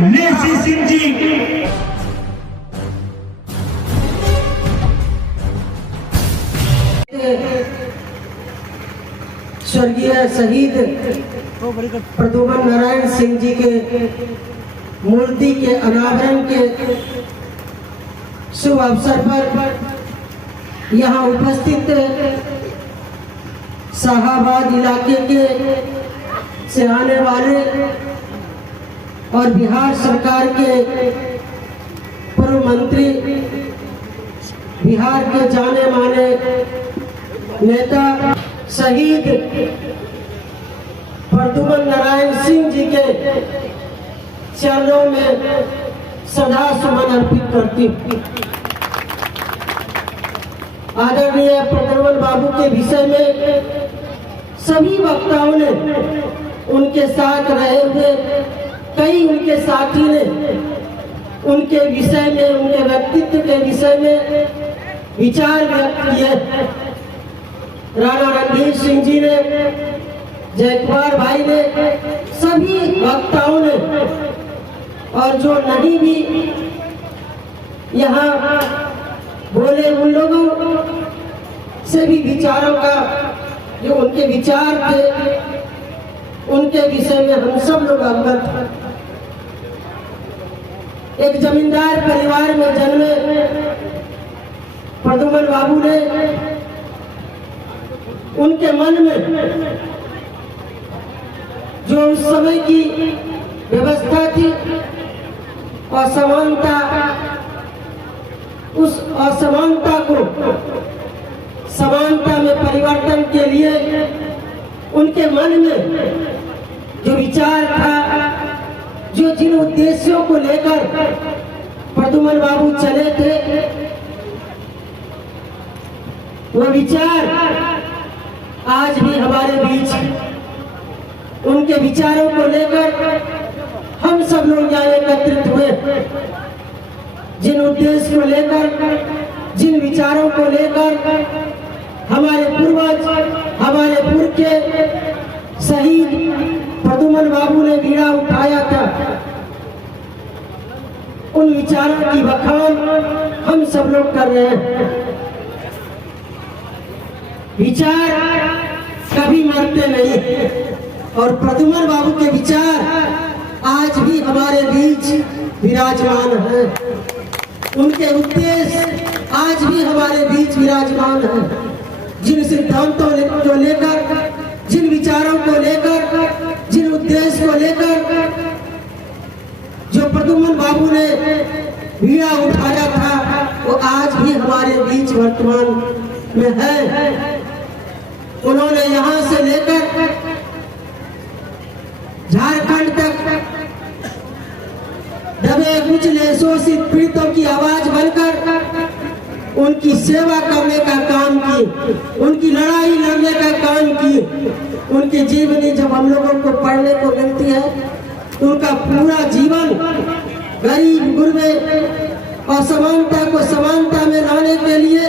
नेसी सिंह जी। स्वर्गीय शहीद प्रद्युमन नारायण सिंह जी के मूर्ति के अनावरण के शुभ अवसर पर यहाँ उपस्थित शाहाबाद इलाके के से आने वाले और बिहार सरकार के पूर्व मंत्री, बिहार के जाने माने नेता शहीद प्रद्युमन नारायण सिंह जी के चरणों में सदा सुमन अर्पित करती हूँ। आदरणीय प्रद्युमन बाबू के विषय में सभी वक्ताओं ने, उनके साथ रहे हुए कई उनके साथी ने उनके विषय में, उनके व्यक्तित्व के विषय में विचार व्यक्त किए। राणा रणधीर सिंह जी ने, जयकुमार भाई ने, सभी वक्ताओं ने, और जो नहीं भी यहाँ बोले उन लोगों से भी विचारों का, जो उनके विचार थे, उनके विषय में हम सब लोग अवगत हैं। एक जमींदार परिवार में जन्मे प्रद्युमन बाबू ने, उनके मन में जो उस समय की व्यवस्था थी, असमानता, उस असमानता को समानता में परिवर्तन के लिए उनके मन में जो विचार था, जो जिन उद्देश्यों को लेकर प्रद्युमन बाबू चले थे, वो विचार आज भी हमारे बीच, उनके विचारों को लेकर हम सब लोग यहाँ एकत्रित हुए। जिन उद्देश्य को लेकर, जिन विचारों को लेकर हमारे पूर्वज, हमारे पूर्व के शहीद प्रद्युमन बाबू ने बीड़ा उठाया था, उन विचारों की बखान हम सब लोग कर रहे हैं। विचार कभी मरते नहीं, और प्रद्युमन बाबू के विचार आज भी हमारे बीच विराजमान है। उनके उद्देश्य आज भी हमारे बीच विराजमान है। जिन सिद्धांतों को लेकर, जिन विचारों को लेकर, जिन उद्देश्य को लेकर जो प्रद्युमन बाबू ने बीड़ा उठाया था, वो आज भी हमारे बीच वर्तमान में है। उन्होंने यहाँ से लेकर झारखंड तक दबे कुचले शोषित पीड़ितों की आवाज बनकर उनकी सेवा करने का काम की, उनकी लड़ाई लड़ने का काम की। उनकी जीवनी जब हम लोगों को पढ़ने को मिलती है, उनका पूरा जीवन गरीब गुरबे असमानता को समानता में लाने के लिए,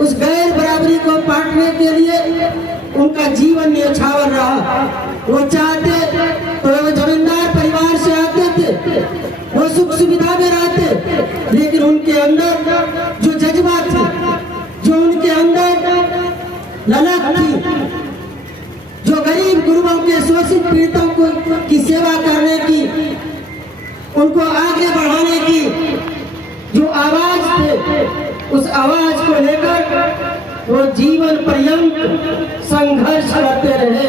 उस गैर बराबरी को पाटने के लिए उनका जीवन न्यौछावर रहा। वो चाहते तो वो जमींदार परिवार से आते थे, वो सुख सुविधा में रहते, लेकिन उनके अंदर जो जज्बा थी, जो उनके अंदर ललक थी, जो गरीब गुरबों के शोषित पीड़ितों को की सेवा करने की, उनको आगे बढ़ाने की जो आवाज थे, उस आवाज को लेकर वो जीवन पर्यंत संघर्ष करते रहे।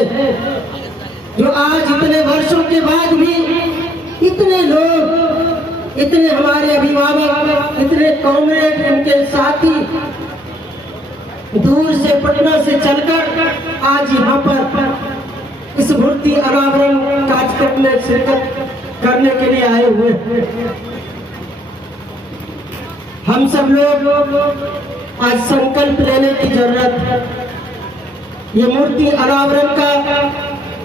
जो आज इतने वर्षों के बाद भी इतने लोग, इतने हमारे अभिभावक, इतने कांग्रेस, उनके साथी दूर से पटना से चलकर आज यहाँ पर इस मूर्ति अनावरण कार्यक्रम में शिरकत करने के लिए आए हुए हैं। हम सब लोग आज संकल्प लेने की जरूरत है। ये मूर्ति अनावरण का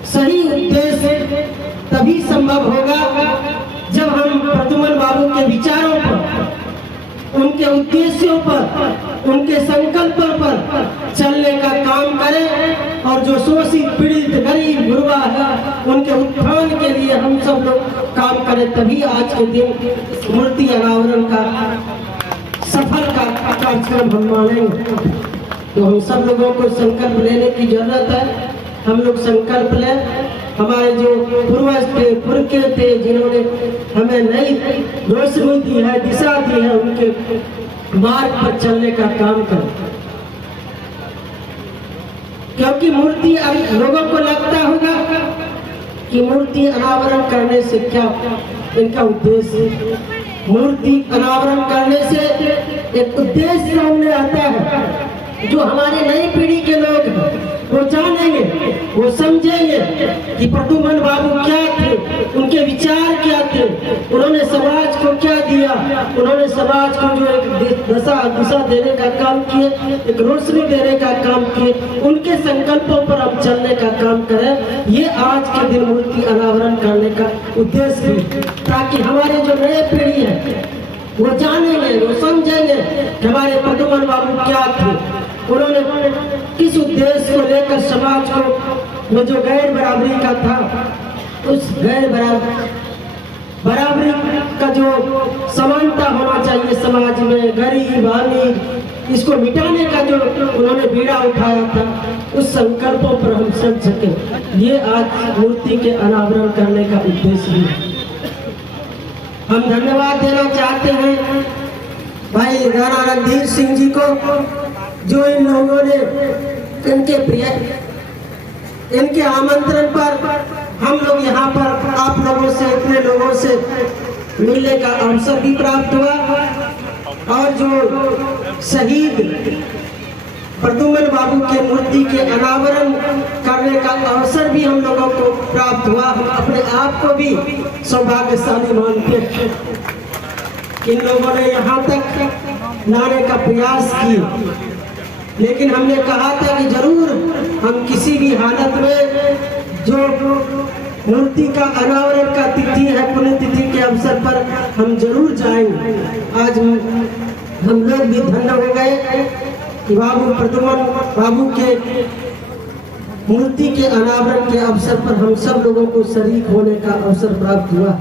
सही उद्देश्य तभी संभव होगा जब हम प्रद्युमन बाबू के विचारों पर, उनके उद्देश्यों पर, उनके संकल्पों पर चलने का काम करें, और जो शोषित पीड़ित गरीब गुरबा है, उनके उत्थान के लिए हम सब लोग काम करें, तभी आज के दिन मूर्ति अनावरण का सफल का कार्यक्रम हम मानेंगे। तो हम सब लोगों को संकल्प लेने की जरूरत है। हम लोग संकल्प लें। हमारे जो पूर्वज थे, पुरखे थे, जिन्होंने हमें नई रोशनी दी है, दिशा दी है, उनके मार्ग पर चलने का काम करें। क्योंकि मूर्ति लोगों को लगता होगा कि मूर्ति अनावरण करने से क्या इनका उद्देश्य है। मूर्ति अनावरण करने से एक उद्देश्य सामने आता है जो हमारे नई पीढ़ी के लोग हैं वो जानेंगे, वो समझेंगे कि प्रद्युम्न बाबू क्या थे, उनके विचार क्या थे, उन्होंने समाज को क्या दिया, उन्होंने समाज को जो एक दिशा देने का काम किए, एक रोशनी देने का काम किए, उनके संकल्पों पर हम चलने का काम करें। ये आज के दिन मूर्ति अनावरण करने का उद्देश्य है, ताकि हमारे जो नए पीढ़ी है वो जानेंगे, वो समझेंगे कि हमारे प्रद्युम्न बाबू क्या थे, उन्होंने किस उद्देश्य को लेकर समाज को में जो गैर बराबरी का था, उस गैर बराबरी का जो समानता होना चाहिए समाज में, गरीब अमीर, इसको मिटाने का जो उन्होंने बीड़ा उठाया था, उस संकल्पों पर हम चल सके। ये आज मूर्ति के अनावरण करने का उद्देश्य है। हम धन्यवाद देना चाहते हैं भाई राणा रणधीर सिंह जी को, जो इन लोगों ने इनके आमंत्रण पर हम लोग यहाँ पर आप लोगों से, इतने लोगों से मिलने का अवसर भी प्राप्त हुआ, और जो शहीद प्रद्युम्न बाबू के मूर्ति के अनावरण करने का अवसर भी हम लोगों को प्राप्त हुआ। हम अपने आप को भी सौभाग्यशाली मानते हैं। इन लोगों ने यहाँ तक लाने का प्रयास किया, लेकिन हमने कहा था कि जरूर हम किसी भी हालत में जो मूर्ति का अनावरण का तिथि है, पुण्यतिथि के अवसर पर हम जरूर जाएंगे। आज हम लोग भी धन्य हो गए कि बाबू प्रद्युम्न बाबू के मूर्ति के अनावरण के अवसर पर हम सब लोगों को शरीक होने का अवसर प्राप्त हुआ।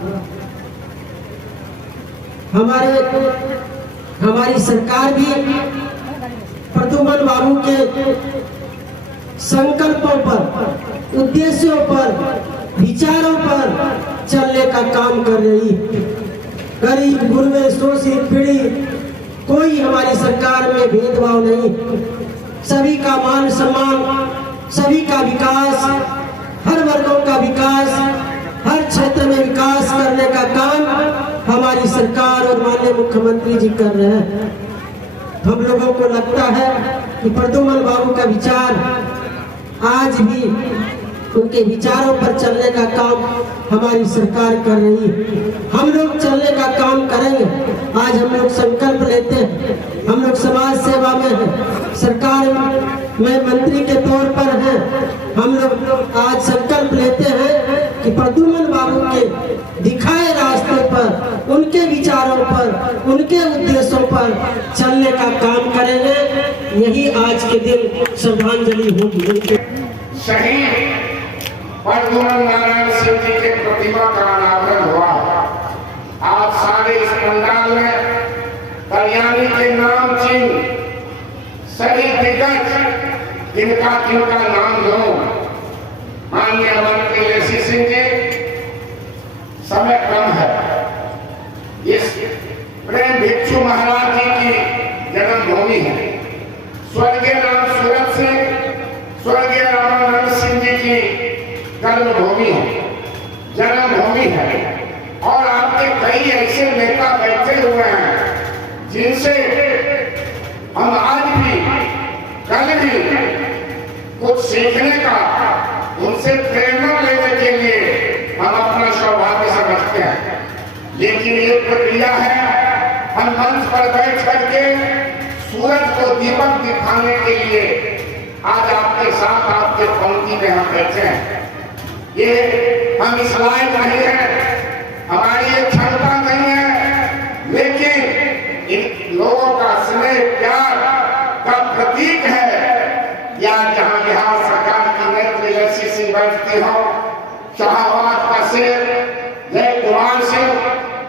हमारी सरकार भी प्रद्युम्न बाबू के संकल्पों पर, उद्देश्यों पर, विचारों पर चलने का काम कर रही है। गरीब, गुरबे, शोषित पीढ़ी, कोई हमारी सरकार में भेदभाव नहीं। सभी का मान सम्मान, सभी का विकास, हर वर्गों का विकास, हर क्षेत्र में विकास करने का काम हमारी सरकार और माननीय मुख्यमंत्री जी कर रहे हैं। हम लोगों को लगता है कि प्रद्युम्न बाबू का विचार आज भी, उनके विचारों पर चलने का काम हमारी सरकार कर रही है। हम लोग चलने का काम करेंगे। आज हम लोग संकल्प लेते हैं, हम लोग समाज सेवा में हैं, सरकार में मंत्री के तौर पर हैं। हम लोग आज संकल्प लेते हैं कि प्रद्युम्न बाबू के दिखाए रास्ते पर, उनके विचारों पर, उनके उद्देश्यों पर चलने का काम करेंगे। यही आज के दिन श्रद्धांजलि होगी। शहीद प्रद्युम्न नारायण सिंह जी के प्रतिमा का अनावरण हुआ। आप सारे इस पंडाल में कल्याणी के नाम चिन्ह सभी दिग्गज जिनका नाम लो, माननीय मंत्री लेसी सिंह जी, समय कम है। इस प्रेम भिक्षु महाराज जी की जन्मभूमि है। स्वर्गीय राम सूरत सिंह, स्वर्गीय रामानंद सिंह जी की कर्मभूमि है, जन्मभूमि है। और आपके कई ऐसे नेता बैठे हुए हैं जिनसे हम आज भी, कल भी कुछ सीखने का, उनसे प्रेरणा लेने के लिए हम अपना सौभाग्य समझते हैं। लेकिन ये प्रक्रिया है, हम मंच पर बैठ करके सूरज को दीपक दिखाने के लिए आज आपके साथ, आपके पंक्ति में हम बैठे हैं। ये हम इस लायक नहीं है, हमारी ये क्षमता नहीं है, लेकिन इन लोगों का स्नेह प्यार का प्रतीक है। या जहां बिहार सरकार की नेत्री लेसी सिंह बैठती हो, शाहबाद का शेर जय कुमार सिंह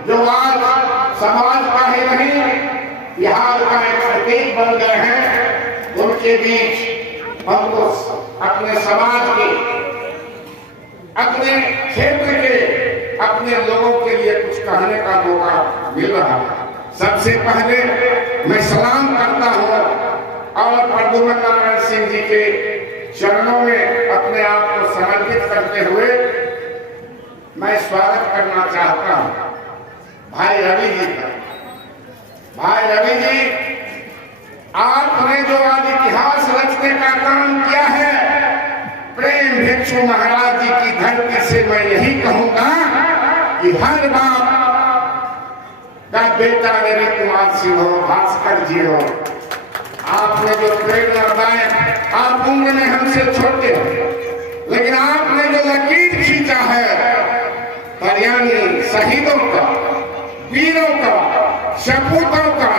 जो आज समाज का ही नहीं बिहार का एक प्रतीक बन गए हैं, उनके बीच हमको अपने समाज के, अपने क्षेत्र के, अपने लोगों के लिए कुछ कहने का मौका मिल रहा है। सबसे पहले मैं सलाम करता हूँ और प्रद्युमन नारायण सिंह जी के चरणों में अपने आप को समर्पित करते हुए मैं स्वागत करना चाहता हूँ भाई रवि जी का। भाई रवि जी, आपने जो आज इतिहास रचने का काम किया है, प्रेम भिक्षु महाराज जी की धरती से मैं यही कहूंगा कि हर बाप का बेटा रवि कुमार सिंह हो, भास्कर जी हो, आपने जो प्रेरणादायक, आप उम्र में हमसे छोटे लेकिन आपने जो लकीर खींचा है यानी शहीदों का, वीरों का, सपूतों का,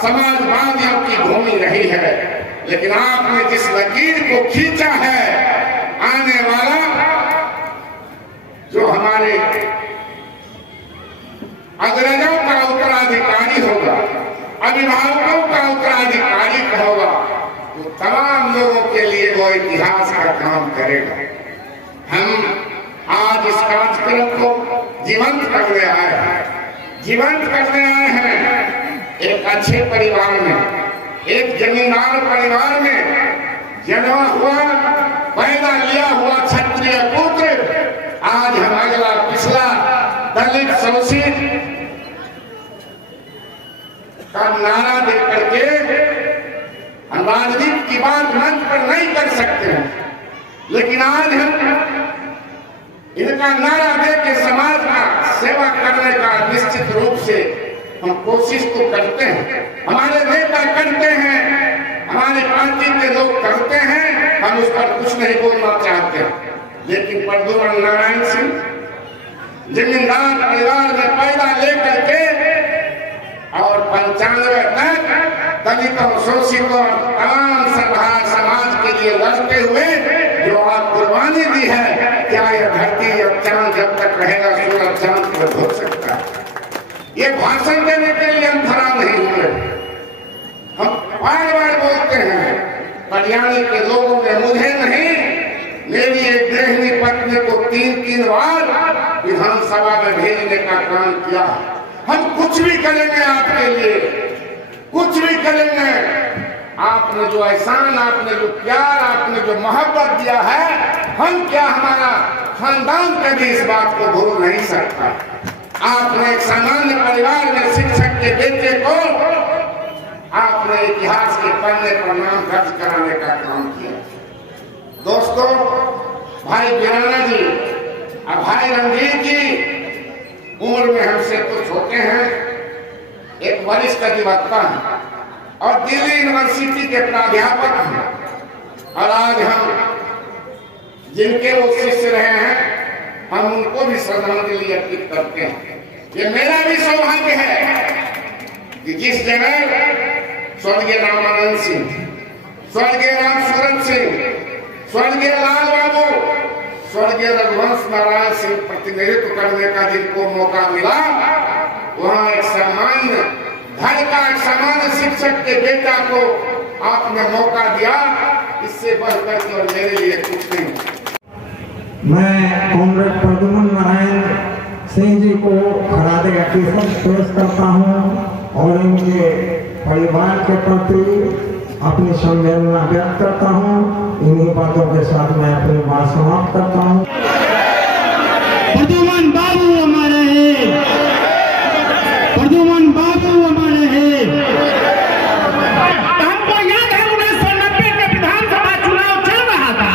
समाजवादियों की भूमि रही है, लेकिन आपने जिस लकीर को खींचा है, आने वाला जो हमारे अग्रजों का उत्तराधिकारी होगा, अभिभावकों का उत्तराधिकारी होगा, वो तमाम लोगों के लिए वो इतिहास का काम करेगा। हम आज इस कार्यक्रम को जीवंत करने आए हैं, जीवंत करने आए हैं एक अच्छे परिवार में, एक जमींदार परिवार में जन्मा हुआ, पैदा लिया हुआ क्षत्रिय पुत्र आज हम अगला पिछला दलित शोषित का नारा दे करके राजनीति की बात मंच पर नहीं कर सकते हैं, लेकिन आज हम इनका नारा दे के समाज का सेवा करने का निश्चित रूप से हम कोशिश तो करते हैं, हमारे नेता करते हैं, हमारी पार्टी के लोग करते हैं, हम उस पर कुछ नहीं बोलना चाहते। लेकिन प्रद्युमन नारायण सिंह जमींदार परिवार में पैदा लेकर के और 95 तक दलितों, शोषितों, तमाम समाज के लिए लड़ते हुए जो आप कुर्बानी दी है, क्या यह धरती और चांद जब तक रहेगा सूरज चांद को धो सकता है? ये भाषण देने के लिए हम खड़ा नहीं हुए, हम बार बार बोलते हैं, कल्याणी के लोगों ने मुझे नहीं, मेरी एक गृहिणी पत्नी को 3 बार विधानसभा में भेजने का काम किया। हम कुछ भी करेंगे आपके लिए, कुछ भी करेंगे। आपने जो एहसान, आपने जो प्यार, आपने जो मोहब्बत दिया है, हम क्या, हमारा खानदान कभी इस बात को भूल नहीं सकता। आपने एक सामान्य परिवार में शिक्षक के बेटे को आपने इतिहास के पन्ने पर नाम दर्ज कराने का काम किया। दोस्तों, भाई वीराना जी और भाई रणजीत जी उम्र में हमसे तो छोटे हैं, एक वरिष्ठ अधिवक्ता हैं और दिल्ली यूनिवर्सिटी के प्राध्यापक हैं, और आज हम जिनके वो शिष्य रहे हैं, हम उनको भी श्रद्धांजलि अर्पित करते हैं। ये मेरा भी सौभाग्य है कि जिस जगह स्वर्गीय रामानंद सिंह, स्वर्गीय राम सूरत सिंह, स्वर्गीय लाल बाबू, स्वर्गीय रघुवंश नारायण सिंह प्रतिनिधित्व करने का जिनको मौका मिला, वहाँ एक सामान्य घर का एक सामान्य शिक्षक के बेटा को आपने मौका दिया, इससे बढ़कर के और मेरे लिए कुछ नहीं। मैं कॉमरेड प्रद्युमन नारायण सिंह जी को खरादे अकीकत पेश करता हूँ और इनके परिवार के प्रति अपनी संवेदना व्यक्त करता हूँ। इन्हीं बातों के साथ मैं अपनी बात समाप्त करता हूँ। प्रद्युमन बाबू हमारे हैं, प्रद्युमन बाबू हमारे हैं। हमको याद है 1990 में विधानसभा चुनाव चल रहा था,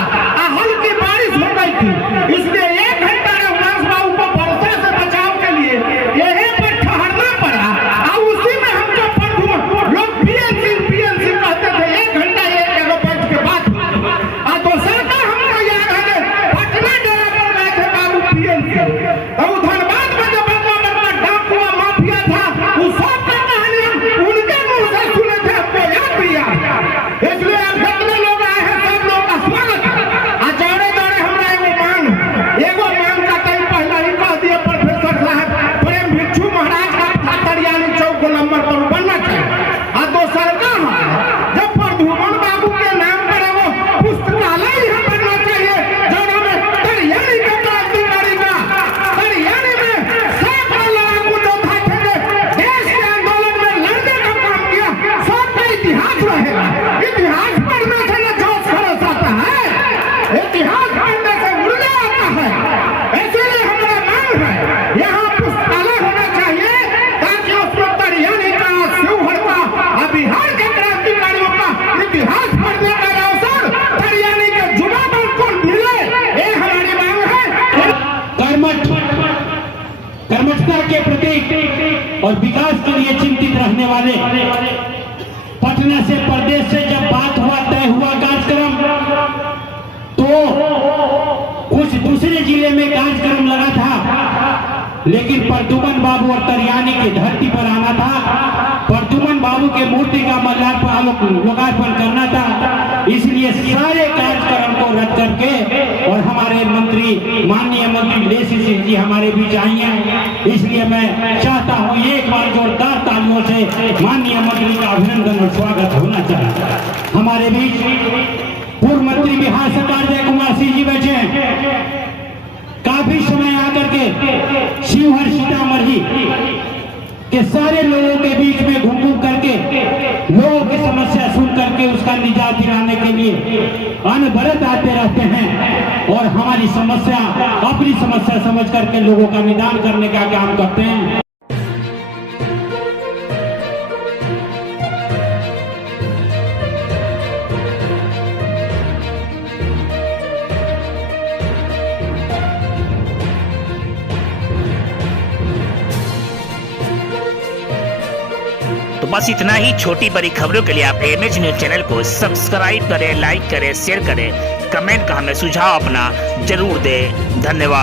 हल्की बारिश हो गई थी, इसलिए 1 घंटा रघुवंश बाबू को वर्षा से बचाव के लिए यहीं पर ठहरना पड़ा। और उसी में हमको प्रद्युमन लोग पीएनसी कहते थे, 1 घंटा एक जगह बैठ के बात। और दूसरा का हमको याद है पटना डेरा पर गए थे बाबू पीएनसी, स्तर के प्रति और विकास के लिए चिंतित रहने वाले पटना से प्रदेश से जब बात हुआ, तय हुआ कार्यक्रम, तो कुछ दूसरे जिले में कार्यक्रम लगा था, लेकिन प्रद्युमन बाबू और तरियानी की धरती पर आना था। प्रद्युमन बाबू के मूर्ति का लोकार्पण करना था, इसलिए सारे कार्यक्रम को रद्द करके और हमारे मंत्री, माननीय मंत्री लेसी सिंह जी हमारे बीच आई हैं। इसलिए मैं चाहता हूं एक बार जोरदार तालियों से माननीय मंत्री का अभिनंदन और स्वागत होना चाहिए। हमारे बीच पूर्व मंत्री बिहार सरकार जय कुमार सिंह जी बैठे हैं। काफी समय आकर के शिवहर सीतामढ़ी के सारे लोगों के बीच में घूम घूम करके लोगों की समस्या सुन करके उसका निजात दिलाने के लिए अनवरत आते रहते हैं और हमारी समस्या अपनी समस्या समझ करके लोगों का निदान करने का काम करते हैं। तो बस इतना ही। छोटी बड़ी खबरों के लिए आप एमएच न्यूज चैनल को सब्सक्राइब करें, लाइक करें, शेयर करें, कमेंट का हमें सुझाव अपना जरूर दें। धन्यवाद।